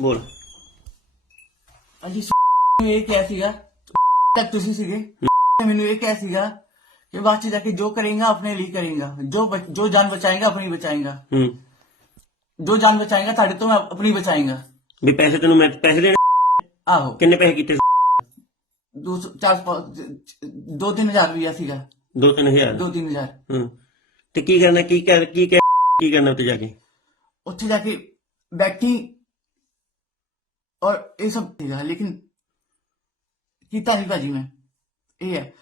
ਬੋਲ। ਅਜੀ ਨੂੰ ਇਹ ਕਿਹਾ ਸੀਗਾ ਤੱਕ ਤੁਸੀਂ ਸੀਗੇ ਮੈਨੂੰ ਇਹ ਕਿਹਾ ਸੀਗਾ ਕਿ ਬਾਅਦ ਚ ਜਾ ਕੇ ਜੋ ਕਰੇਗਾ ਆਪਣੇ ਲਈ ਕਰੇਗਾ। ਜੋ ਬਚ- ਜੋ ਜਾਨ ਬਚਾਏਗਾ ਆਪਣੀ ਬਚਾਏਗਾ। ਹੂੰ। ਜੋ ਜਾਨ ਬਚਾਏਗਾ ਤੁਹਾਡੇ ਤੋਂ ਮੈਂ ਆਪਣੀ ਬਚਾਏਗਾ। ਵੀ ਪੈਸੇ ਤੈਨੂੰ ਮੈਂ ਪੈਸੇ ਦੇਣੇ? ਆਹੋ। ਕਿੰਨੇ ਪੈਸੇ ਕੀਤੇ ਦੋ ਸੌ- ਚਾਰ ਪੰਜ- ਦੋ ਤਿੰਨ ਹਜ਼ਾਰ ਰੁਪਇਆ ਸੀਗਾ। 2-3000 ਦੋ ਤਿੰਨ ਹਜ਼ਾਰ। ਹੂੰ। ਤੇ ਕੀ ਕਰਨਾ ਕੀ ਕਰ ਕੀ ਕਹਿ- ਕੀ ਕਰਨਾ ਉੱਤੇ ਜਾ ਕੇ? ਉੱਥੇ ਜਾ ਕੇ ਬੈਠੀ ਔਰ ਇਹ ਸਭ ਸੀਗਾ ਲੇਕਿਨ ਕੀਤਾ ਨਹੀਂ ਭਾਜੀ ਮੈਂ ਇਹ ਹੈ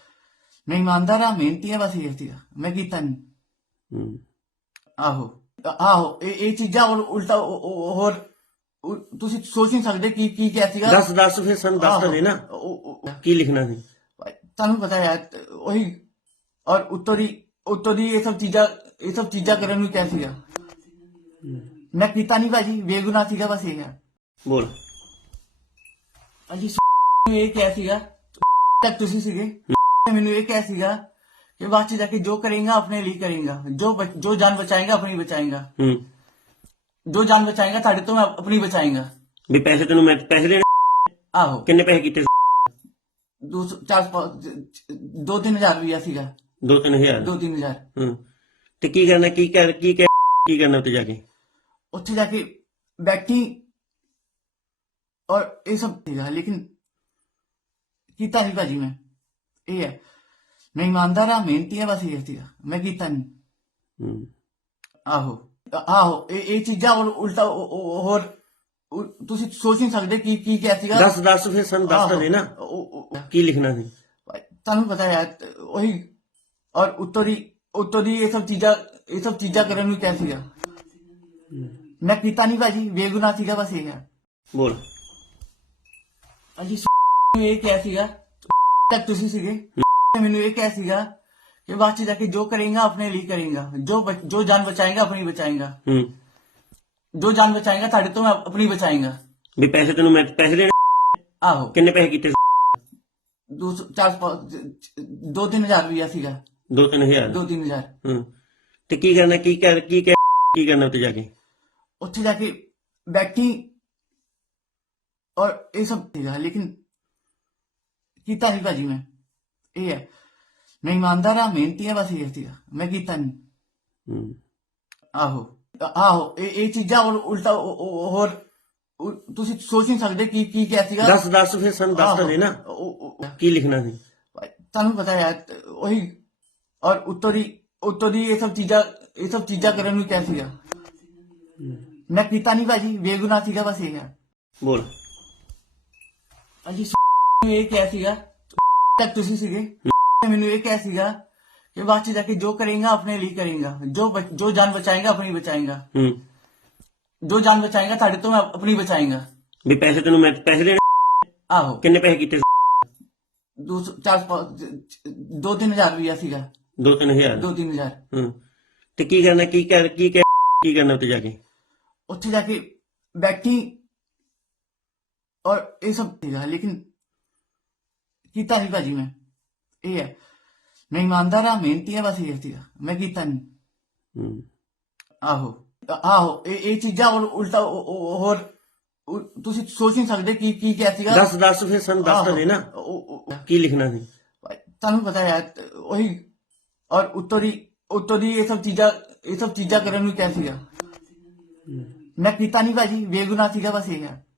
ਮੈਂ ਇਮਾਨਦਾਰ ਆ ਮਿਹਨਤੀ ਆ ਬਸ ਇਹ ਸੀਗਾ ਮੈਂ ਕੀਤਾ ਨਹੀਂ ਹੂੰ ਆਹੋ ਆਹੋ ਇਹ ਇਹ ਚੀਜ਼ਾਂ ਔਰ ਉਲਟਾ ਹੋਰ ਤੁਸੀਂ ਸੋਚ ਨਹੀਂ ਸਕਦੇ ਕੀ ਕੀ ਕਿਹਾ ਸੀਗਾ ਦੱਸ ਦੱਸ ਫਿਰ ਸਾਨੂੰ ਦੱਸ ਦੇ ਨਾ ਕੀ ਲਿਖਣਾ ਸੀ ਤੁਹਾਨੂੰ ਪਤਾ ਹੈ ਉਹੀ ਔਰ ਉੱਤਰੀ ਉੱਤਰੀ ਇਹ ਸਭ ਚੀਜ਼ਾਂ ਇਹ ਸਭ ਚੀਜ਼ਾਂ ਕਰਨ ਨੂੰ ਕਿਹਾ ਸੀਗਾ ਮੈਂ ਕੀਤਾ ਨਹੀਂ ਭਾਜੀ ਬੇਗੁਨਾਹ ਸੀਗਾ ਬਸ ਇਹ ਹੈ ਬੋਲ ਅਜੀ ਨੂੰ ਇਹ ਕਿਹਾ ਸੀਗਾ ਤੱਕ ਤੁਸੀਂ ਸੀਗੇ ਮੈਨੂੰ ਇਹ ਕਿਹਾ ਸੀਗਾ ਕਿ ਬਾਅਦ ਚ ਜਾ ਕੇ ਜੋ ਕਰੇਗਾ ਆਪਣੇ ਲਈ ਕਰੇਗਾ। ਜੋ ਬਚ- ਜੋ ਜਾਨ ਬਚਾਏਗਾ ਆਪਣੀ ਬਚਾਏਗਾ। ਹੂੰ। ਜੋ ਜਾਨ ਬਚਾਏਗਾ ਤੁਹਾਡੇ ਤੋਂ ਮੈਂ ਆਪਣੀ ਬਚਾਏਗਾ। ਵੀ ਪੈਸੇ ਤੈਨੂੰ ਮੈਂ ਪੈਸੇ ਦੇਣੇ? ਆਹੋ। ਕਿੰਨੇ ਪੈਸੇ ਕੀਤੇ ਦੋ ਸੌ- ਚਾਰ ਪੰਜ- ਦੋ ਤਿੰਨ ਹਜ਼ਾਰ ਰੁਪਇਆ ਸੀਗਾ। 2-3000 ਦੋ ਤਿੰਨ ਹਜ਼ਾਰ। ਹੂੰ। ਤੇ ਕੀ ਕਰਨਾ ਕੀ ਕਰ ਕੀ ਕਹਿ- ਕੀ ਕਰਨਾ ਉੱਤੇ ਜਾ ਕੇ? ਉੱਥੇ ਜਾ ਕੇ ਬੈਠੀ ਔਰ ਇਹ ਸਭ ਸੀਗਾ ਲੇਕਿਨ ਕੀਤਾ ਨਹੀਂ ਭਾਜੀ ਮੈਂ ਇਹ ਹੈ ਮੈਂ ਇਮਾਨਦਾਰ ਆ ਮਿਹਨਤੀ ਆ ਬਸ ਇਹ ਸੀਗਾ ਮੈਂ ਕੀਤਾ ਨਹੀਂ ਆਹੋ ਆਹੋ ਇਹ ਇਹ ਚੀਜ਼ਾਂ ਔਰ ਉਲਟਾ ਹੋਰ ਤੁਸੀਂ ਸੋਚ ਨਹੀਂ ਸਕਦੇ ਕੀ ਕੀ ਕਿਹਾ ਸੀਗਾ ਦੱਸ ਦੱਸ ਫਿਰ ਸਾਨੂੰ ਦੱਸ ਦੇ ਨਾ ਕੀ ਲਿਖਣਾ ਸੀ ਤੁਹਾਨੂੰ ਪਤਾ ਹੈ ਉਹੀ ਔਰ ਉੱਤਰੀ ਉੱਤਰੀ ਇਹ ਸਭ ਚੀਜ਼ਾਂ ਇਹ ਸਭ ਚੀਜ਼ਾਂ ਕਰਨ ਨੂੰ ਕਿਹਾ ਸੀਗਾ ਮੈਂ ਕੀਤਾ ਨਹੀਂ ਭਾਜੀ ਬੇਗੁਨਾਹ ਸੀਗਾ ਬਸ ਇਹ ਹੈ ਬੋਲ ਅਜੀ ਨੂੰ ਇਹ ਕਿਹਾ ਸੀਗਾ ਤੱਕ ਤੁਸੀਂ ਸੀਗੇ ਮੈਨੂੰ ਇਹ ਕਿਹਾ ਸੀਗਾ ਕਿ ਬਾਅਦ ਚ ਜਾ ਕੇ ਜੋ ਕਰੇਗਾ ਆਪਣੇ ਲਈ ਕਰੇਗਾ। ਜੋ ਬਚ- ਜੋ ਜਾਨ ਬਚਾਏਗਾ ਆਪਣੀ ਬਚਾਏਗਾ। ਹੂੰ। ਜੋ ਜਾਨ ਬਚਾਏਗਾ ਤੁਹਾਡੇ ਤੋਂ ਮੈਂ ਆਪਣੀ ਬਚਾਏਗਾ। ਵੀ ਪੈਸੇ ਤੈਨੂੰ ਮੈਂ ਪੈਸੇ ਦੇਣੇ? ਆਹੋ। ਕਿੰਨੇ ਪੈਸੇ ਕੀਤੇ ਦੋ ਸੌ- ਚਾਰ ਪੰਜ- ਦੋ ਤਿੰਨ ਹਜ਼ਾਰ ਰੁਪਇਆ ਸੀਗਾ। 2-3000 ਦੋ ਤਿੰਨ ਹਜ਼ਾਰ। ਹੂੰ। ਤੇ ਕੀ ਕਰਨਾ ਕੀ ਕਰ ਕੀ ਕਹਿ- ਕੀ ਕਰਨਾ ਉੱਤੇ ਜਾ ਕੇ? ਉੱਥੇ ਜਾ ਕੇ ਬੈਠੀ ਔਰ ਇਹ ਸਭ ਸੀਗਾ ਲੇਕਿਨ ਕੀਤਾ ਨਹੀਂ ਭਾਜੀ ਮੈਂ ਇਹ ਹੈ ਮੈਂ ਇਮਾਨਦਾਰ ਆ ਮਿਹਨਤੀ ਆ ਬਸ ਇਹ ਸੀਗਾ ਮੈਂ ਕੀਤਾ ਨਹੀਂ ਹੂੰ ਆਹੋ ਆਹੋ ਇਹ ਇਹ ਚੀਜ਼ਾਂ ਔਰ ਉਲਟਾ ਹੋਰ ਤੁਸੀਂ ਸੋਚ ਨਹੀਂ ਸਕਦੇ ਕੀ ਕੀ ਕਿਹਾ ਸੀਗਾ ਦੱਸ ਦੱਸ ਫਿਰ ਸਾਨੂੰ ਦੱਸ ਦੇ ਨਾ ਕੀ ਲਿਖਣਾ ਸੀ ਤੁਹਾਨੂੰ ਪਤਾ ਹੈ ਉਹੀ ਔਰ ਉੱਤਰੀ ਉੱਤਰੀ ਇਹ ਸਭ ਚੀਜ਼ਾਂ ਇਹ ਸਭ ਚੀਜ਼ਾਂ ਕਰਨ ਨੂੰ ਕਿਹਾ ਸੀਗਾ ਮੈਂ ਕੀਤਾ ਨਹੀਂ ਭਾਜੀ ਬੇਗੁਨਾਹ ਸੀਗਾ ਬਸ ਇਹ ਬੋਲ ਅਜੀ ਨੂੰ ਇਹ ਕਿਹਾ ਸੀਗਾ ਤੱਕ ਤੁਸੀਂ ਸੀਗੇ ਮੈਨੂੰ ਇਹ ਕਿਹਾ ਸੀਗਾ ਕਿ ਬਾਅਦ ਚ ਜਾ ਕੇ ਜੋ ਕਰੇਗਾ ਆਪਣੇ ਲਈ ਕਰੇਗਾ। ਜੋ ਬਚ- ਜੋ ਜਾਨ ਬਚਾਏਗਾ ਆਪਣੀ ਬਚਾਏਗਾ। ਹੂੰ। ਜੋ ਜਾਨ ਬਚਾਏਗਾ ਤੁਹਾਡੇ ਤੋਂ ਮੈਂ ਆਪਣੀ ਬਚਾਏਗਾ। ਵੀ ਪੈਸੇ ਤੈਨੂੰ ਮੈਂ ਪੈਸੇ ਦੇਣੇ? ਆਹੋ। ਕਿੰਨੇ ਪੈਸੇ ਕੀਤੇ? ਦੋ ਸੌ- ਚਾਰ ਪੰਜ- ਦੋ ਤਿੰਨ ਹਜ਼ਾਰ ਰੁਪਇਆ ਸੀਗਾ। 2-3000 ਦੋ ਤਿੰਨ ਹਜ਼ਾਰ। ਹੂੰ। ਤੇ ਕੀ ਕਰਨਾ ਕੀ ਕਰ ਕੀ ਕਹਿ- ਕੀ ਕਰਨਾ ਉੱਤੇ ਜਾ ਕੇ? ਉੱਥੇ ਜਾ ਕੇ ਬੈਠੀ ਔਰ ਇਹ ਸਭ ਸੀਗਾ ਲੇਕਿਨ ਕੀਤਾ ਨਹੀਂ ਭਾਜੀ ਮੈਂ ਇਹ ਹੈ ਮੈਂ ਇਮਾਨਦਾਰ ਆ ਮਿਹਨਤੀ ਆ ਬਸ ਇਹ ਸੀਗਾ ਮੈਂ ਕੀਤਾ ਨਹੀਂ ਆਹੋ ਆਹੋ ਇਹ ਇਹ ਚੀਜ਼ਾਂ ਔਰ ਉਲਟਾ ਹੋਰ ਤੁਸੀਂ ਸੋਚ ਨਹੀਂ ਸਕਦੇ ਕੀ ਕੀ ਕਿਹਾ ਸੀਗਾ ਦੱਸ ਦੱਸ ਫਿਰ ਸਾਨੂੰ ਦੱਸ ਤਾਂ ਦੇ ਨਾ ਕੀ ਲਿਖਣਾ ਸੀ ਤੁਹਾਨੂੰ ਪਤਾ ਹੈ ਉਹੀ ਔਰ ਉੱਤਰੀ ਉੱਤਰੀ ਇਹ ਸਭ ਚੀਜ਼ਾਂ ਇਹ ਸਭ ਚੀਜ਼ਾਂ ਕਰਨ ਨੂੰ ਕਿਹਾ ਸੀਗਾ ਮੈਂ ਕੀਤਾ ਨਹੀਂ ਭਾਜੀ ਬੇਗੁਨਾਹ ਸੀਗਾ ਬਸ ਇਹ ਹੈ